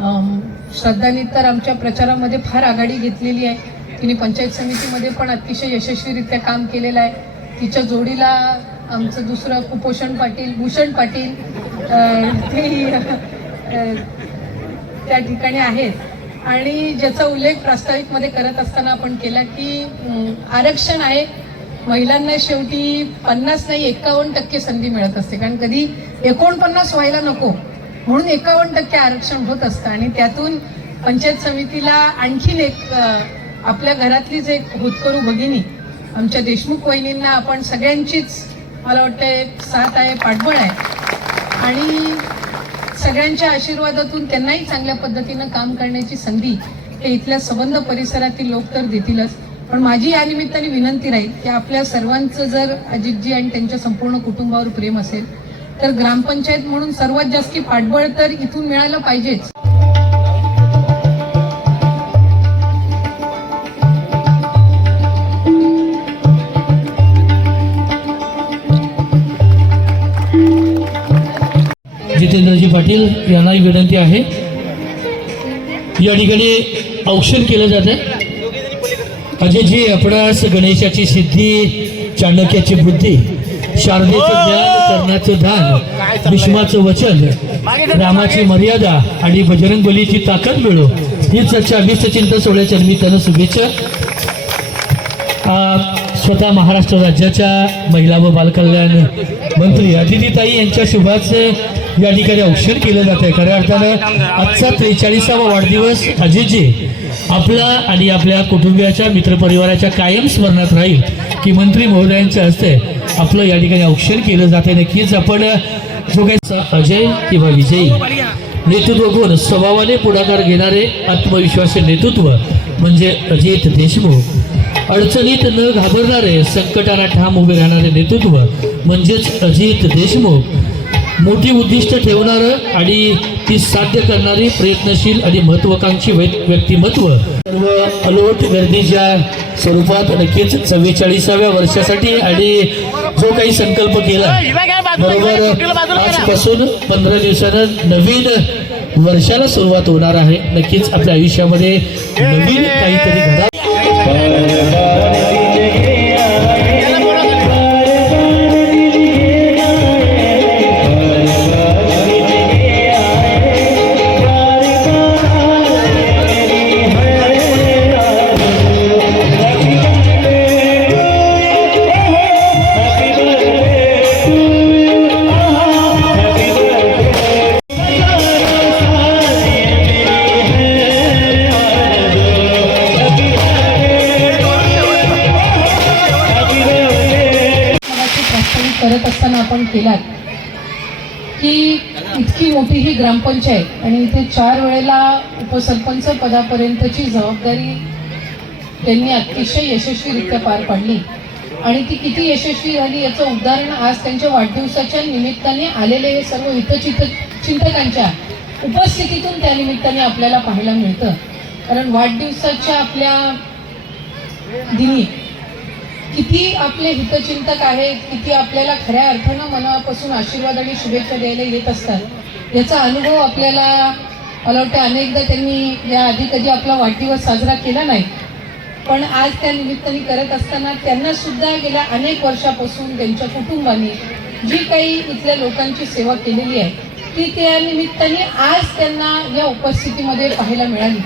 श्रद्धानी तर आमच्या प्रचारामध्ये फार आघाडी घेतलेली आहे। तिने पंचायत समितीमध्ये पण अतिशय यशस्वीरित्या काम केलेलं आहे। तिच्या जोडीला आमचं दुसरं कुपोषण पाटील भूषण पाटील त्या ठिकाणी आहेत। आणि ज्याचा उल्लेख प्रास्ताविकमध्ये करत असताना आपण केला की आरक्षण आहे, महिलांना शेवटी 50 नाही 51% संधी मिळत असते, कारण कधी 49 व्हायला नको म्हणून 51% आरक्षण होत असतं। आणि त्यातून पंचायत समितीला आणखीन एक आपल्या घरातलीच एक होतकरू भगिनी आमच्या देशमुख वहिनींना आपण सगळ्यांचीच मला वाटतं साथ आहे, पाठबळ आहे आणि सगळ्यांच्या आशीर्वादातून त्यांनाही चांगल्या पद्धतीनं काम करण्याची संधी हे इथल्या संबंध परिसरातील लोक तर देतीलच। पण माझी या निमित्ताने विनंती राहील की आपल्या सर्वांचं जर अजितजी आणि त्यांच्या संपूर्ण कुटुंबावर प्रेम असेल तर ग्रामपंचायत म्हणून सर्वात जास्त पाठबळ तर इथून मिळालं पाहिजेच। जितेंद्रजी पाटील यांनाही विनंती आहे, या ठिकाणी औक्षण केलं जातं। अजयजी आपणास गणेशाची सिद्धी, चाणक्याची बुद्धी, शारदेचं ज्ञान, कर्णाचं दान, भीष्माचं वचन, रामाची मर्यादा आणि बजरंगबलीची ताकद मिळो हीच आजच्या अभिष्ट चिंतन सोहळ्याच्या निमित्तानं शुभेच्छा। स्वतः महाराष्ट्र राज्याच्या महिला व बालकल्याण मंत्री अदितीताई यांच्या शुभाचे या ठिकाणी औक्षण केलं जात आहे। खऱ्या अर्थानं आजचा 43वा वाढदिवस अजितजी आपला आणि आपल्या कुटुंबियाच्या मित्रपरिवाराच्या कायम स्मरणात राहील की मंत्री महोदयांच्या हस्ते आपलं या ठिकाणी औक्षण केलं जाते। नक्कीच आपण जो काही अजय किंवा विजयी नेतृत्व गुण, स्वभावाने पुढाकार घेणारे आत्मविश्वासी नेतृत्व म्हणजे अजित देशमुख, अडचणीत न घाबरणारे, संकटाला ठाम उभे राहणारे नेतृत्व म्हणजेच अजित देशमुख, मोठी उद्दिष्ट ठेवणारं आणि ती साध्य करणारी प्रयत्नशील आणि महत्वाकांक्षी व्यक्तिमत्व, सर्व अलोट गर्दीच्या स्वरूपात नक्कीच 44व्या वर्षासाठी आणि जो काही संकल्प केला बरोबर आजपासून 15 दिवसानं नवीन वर्षाला सुरुवात होणार आहे। नक्कीच आपल्या आयुष्यामध्ये नवीन काहीतरी घडा। करत असताना आपण केलात की इतकी मोठी ही ग्रामपंचायत आणि इथे 4 वेळेला उपसरपंच पदापर्यंतची जबाबदारी त्यांनी अतिशय यशस्वीरित्या पार पाडली आणि ती किती यशस्वी झाली याचं उदाहरण आज त्यांच्या वाढदिवसाच्या निमित्ताने आलेले हे सर्व हितचिंतकांच्या उपस्थितीतून त्या निमित्ताने आपल्याला पाहायला मिळतं। कारण वाढदिवसाच्या आपल्या दिनी किती आपले हितचिंतक आहेत, किती आपल्याला खऱ्या अर्थानं मनापासून आशीर्वाद आणि शुभेच्छा द्यायला येत असतात याचा अनुभव आपल्याला मला वाटतं अनेकदा त्यांनी याआधी कधी आपला वाढदिवस साजरा केला नाही, पण आज त्या निमित्ताने करत असताना त्यांना सुद्धा गेल्या अनेक वर्षापासून त्यांच्या कुटुंबाने जी काही इथल्या लोकांची सेवा केलेली आहे ती त्या निमित्ताने आज त्यांना या उपस्थितीमध्ये पाहायला मिळाली।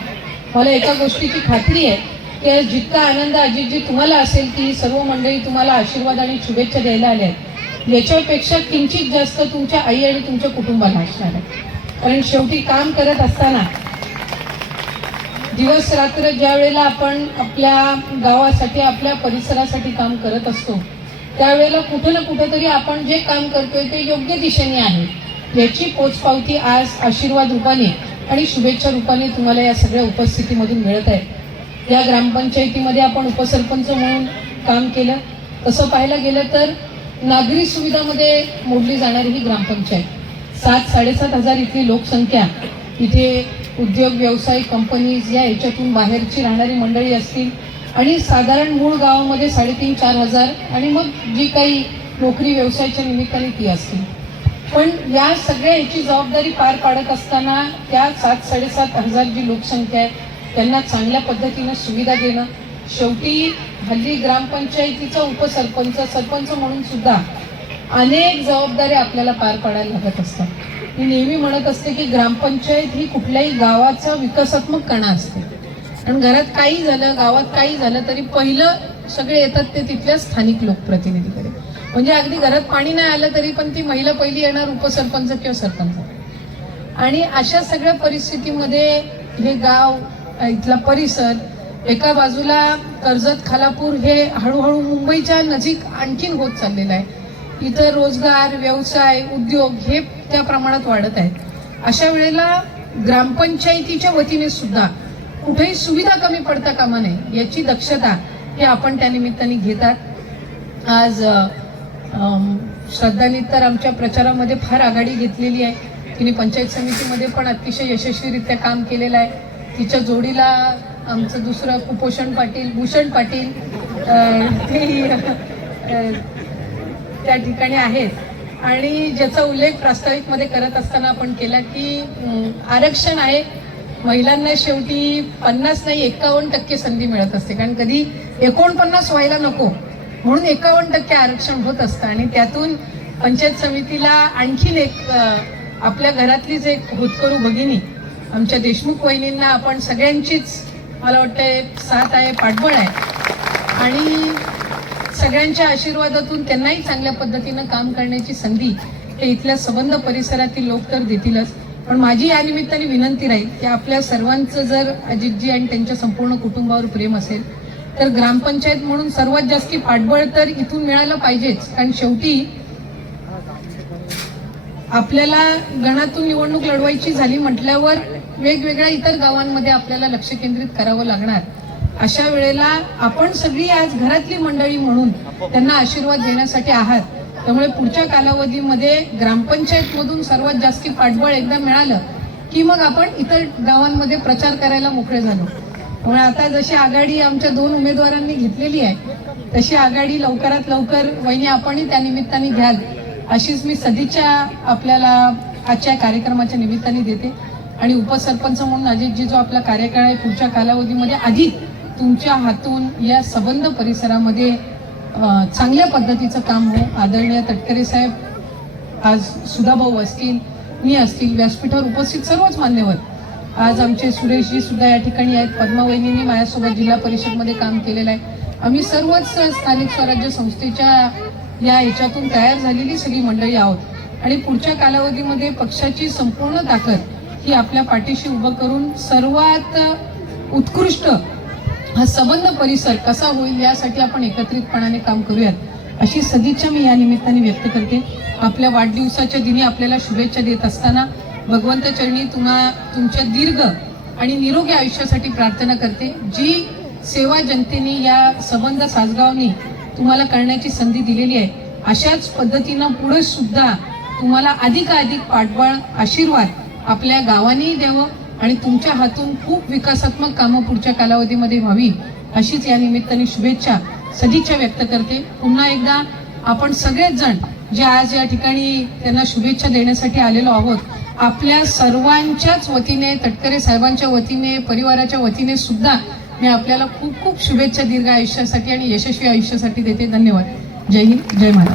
मला एका गोष्टीची खात्री आहे की जितका आनंद अजितजी तुम्हाला असेल की सर्व मंडळी तुम्हाला आशीर्वाद आणि शुभेच्छा द्यायला आल्या आहेत याच्यापेक्षा किंचित जास्त तुमच्या आई आणि तुमच्या कुटुंबाला असणार आहे। कारण शेवटी काम करत असताना दिवस रात्र ज्या वेळेला आपण आपल्या गावासाठी आपल्या परिसरासाठी काम करत असतो त्यावेळेला कुठं ना कुठंतरी आपण जे काम करतोय ते योग्य दिशेने आहे याची पोचपावती आज आशीर्वाद रूपाने आणि शुभेच्छा रूपाने तुम्हाला या सगळ्या उपस्थितीमधून मिळत आहे। या ग्रामपंचायतीमध्ये आपण उपसरपंच म्हणून काम केलं। तसं पाहायला गेलं तर नागरी सुविधामध्ये मोडली जाणारी ही ग्रामपंचायत, 7-7.5 हजार इथली लोकसंख्या, इथे उद्योग व्यवसाय कंपनीज या याच्यातून बाहेरची राहणारी मंडळी असतील आणि साधारण मूळ गावामध्ये 3,500-4,000 आणि मग जी काही नोकरी व्यवसायाच्या निमित्ताने ती असतील। पण या सगळ्या याची जबाबदारी पार पाडत असताना त्या 7-7.5 जी लोकसंख्या आहे त्यांना चांगल्या पद्धतीनं सुविधा देणं, शेवटी हल्ली ग्रामपंचायतीचा उपसरपंच सरपंच म्हणून सुद्धा अनेक जबाबदाऱ्या आपल्याला पार पाडायला लागत असतात। मी नेहमी म्हणत असते की ग्रामपंचायत ही कुठल्याही गावाचा विकासात्मक कणा असते, आणि घरात काही झालं गावात काही झालं तरी पहिलं सगळे येतात ते तिथल्या स्थानिक लोकप्रतिनिधीकडे। म्हणजे अगदी घरात पाणी नाही आलं तरी पण ती महिला पहिली येणार उपसरपंच किंवा सरपंच। आणि अशा सगळ्या परिस्थितीमध्ये हे गाव इथला परिसर एका बाजूला कर्जत खालापूर हे हळूहळू मुंबईच्या नजीक आणखीन होत चाललेलं आहे। इथं रोजगार व्यवसाय उद्योग हे त्या प्रमाणात वाढत आहेत। अशा वेळेला ग्रामपंचायतीच्या वतीने सुद्धा कुठेही सुविधा कमी पडता कामा नये याची दक्षता हे आपण त्या निमित्ताने घेतात। आज श्रद्धानी तर आमच्या प्रचारामध्ये फार आघाडी घेतलेली आहे। तिने पंचायत समितीमध्ये पण अतिशय यशस्वीरित्या काम केलेलं आहे। तिच्या जोडीला आमचं दुसरं कुपोषण पाटील भूषण पाटील त्या ठिकाणी आहेत। आणि ज्याचा उल्लेख प्रास्ताविकमध्ये करत असताना आपण केला की आरक्षण आहे, महिलांना शेवटी 50 नाही 51% संधी मिळत असते, कारण कधी 49 व्हायला नको म्हणून 51% आरक्षण होत असतं। आणि त्यातून पंचायत समितीला आणखीन एक आपल्या घरातलीच एक होतकरू भगिनी आमच्या देशमुख वहिनींना आपण सगळ्यांचीच मला वाटतं साथ आहे, पाठबळ आहे, आणि सगळ्यांच्या आशीर्वादातून त्यांनाही चांगल्या पद्धतीनं काम करण्याची संधी हे इथल्या संबंध परिसरातील लोक तर देतीलच। पण माझी या निमित्ताने विनंती राहील की आपल्या सर्वांचं जर अजितजी आणि त्यांच्या संपूर्ण कुटुंबावर प्रेम असेल तर ग्रामपंचायत म्हणून सर्वात जास्ती पाठबळ तर इथून मिळालं पाहिजेच, कारण शेवटी आपल्याला गणातून निवडणूक लढवायची झाली म्हटल्यावर वेगवेगळ्या इतर गावांमध्ये आपल्याला लक्ष केंद्रित करावं लागणार। अशा वेळेला आपण सगळी आज घरातली मंडळी म्हणून त्यांना आशीर्वाद देण्यासाठी आहात, त्यामुळे पुढच्या कालावधीमध्ये ग्रामपंचायत मधून सर्वात जास्ती पाठबळ एकदा मिळालं की मग आपण इतर गावांमध्ये प्रचार करायला मोकळे झालो। त्यामुळे आता जशी आघाडी आमच्या 2 उमेदवारांनी घेतलेली आहे तशी आघाडी लवकरात लवकर वहिनी आपणही त्या निमित्ताने घ्याल अशीच मी सदिच्छा आपल्याला आजच्या कार्यक्रमाच्या निमित्ताने देते। आणि उपसरपंच म्हणून अजितजी जो आपला कार्यकाळ आहे पुढच्या कालावधीमध्ये अधिक तुमच्या हातून या संबंध परिसरामध्ये चांगल्या पद्धतीचं काम हो। आदरणीय तटकरे साहेब, आज सुधाभाऊ असतील, मी असतील, व्यासपीठावर उपस्थित सर्वच मान्यवर, आज आमचे सुरेशजी सुद्धा या ठिकाणी आहेत, पद्मावहिनींनी माझ्यासोबत जिल्हा परिषदमध्ये काम केलेलं आहे। आम्ही सर्वच स्थानिक स्वराज्य संस्थेच्या या ह्याच्यातून तयार झालेली सगळी मंडळी आहोत आणि पुढच्या कालावधीमध्ये पक्षाची संपूर्ण ताकद ही आपल्या पाठीशी उभं करून सर्वात उत्कृष्ट हा संबंध परिसर कसा होईल यासाठी आपण एकत्रितपणाने काम करूयात अशी सदिच्छा मी या निमित्ताने व्यक्त करते। आपल्या वाढदिवसाच्या दिनी आपल्याला शुभेच्छा देत असताना भगवंत चरणी तुमच्या दीर्घ आणि निरोगी आयुष्यासाठी प्रार्थना करते। जी सेवा जनतेने या संबंध सासगावनी तुम्हाला करण्याची संधी दिलेली आहे अशाच पद्धतीनं पुढे सुद्धा तुम्हाला अधिकाधिक पाठबळ आशीर्वाद आपल्या गावांनी द्यावं आणि तुमच्या हातून खूप विकासात्मक कामं पुढच्या कालावधीमध्ये व्हावी अशीच या निमित्ताने शुभेच्छा सदिच्छा व्यक्त करते। पुन्हा एकदा आपण सगळेच जण जे आज या ठिकाणी त्यांना शुभेच्छा देण्यासाठी आलेलो आहोत, आपल्या सर्वांच्याच वतीने तटकरे साहेबांच्या वतीने परिवाराच्या वतीने सुद्धा मी आपल्याला खूप खूप शुभेच्छा दीर्घ आयुष्यासाठी आणि यशस्वी आयुष्यासाठी देते। धन्यवाद। जय हिंद, जय महाराष्ट्र।